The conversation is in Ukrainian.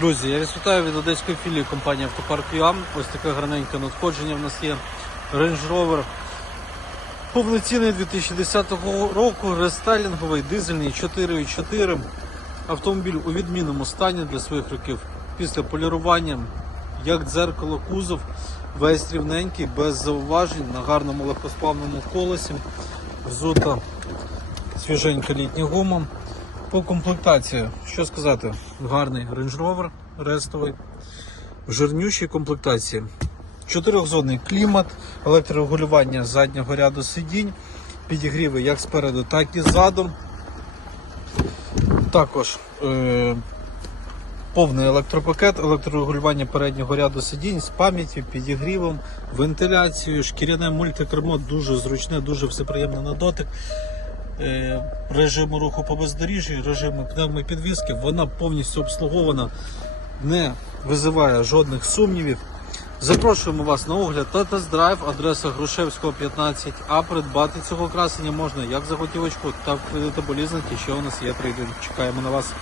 Друзі, я вас вітаю від одеської філії компанії Автопарк ЮАМ. Ось таке гарненьке надходження. В нас є Range Rover повноцінний 2010 року, рестайлінговий, дизельний 4.4. Автомобіль у відмінному стані для своїх років. Після полірування, як дзеркало, кузов, весь рівненький, без зауважень, на гарному легкосплавному колесі. Взута свіженька літня гума. По комплектації, що сказати, гарний Range Rover рестовий, в жирнющій комплектації. Чотирьохзонний клімат, електрорегулювання заднього ряду сидінь, підігріви як спереду, так і ззаду. Також е, повний електропакет, електрорегулювання переднього ряду сидінь з пам'яттю, підігрівом, вентиляцією, шкіряне мультикермо дуже зручне, дуже все приємне на дотик. Е, режиму руху по бездоріжжю, режиму пневмопідвізки, вона повністю обслугована, не визиває жодних сумнівів. Запрошуємо вас на огляд та тест-драйв, адреса Грушевського 15, а придбати цього красення можна як за готівочку, так в кредитоболізники, що у нас є трейдинг. Чекаємо на вас.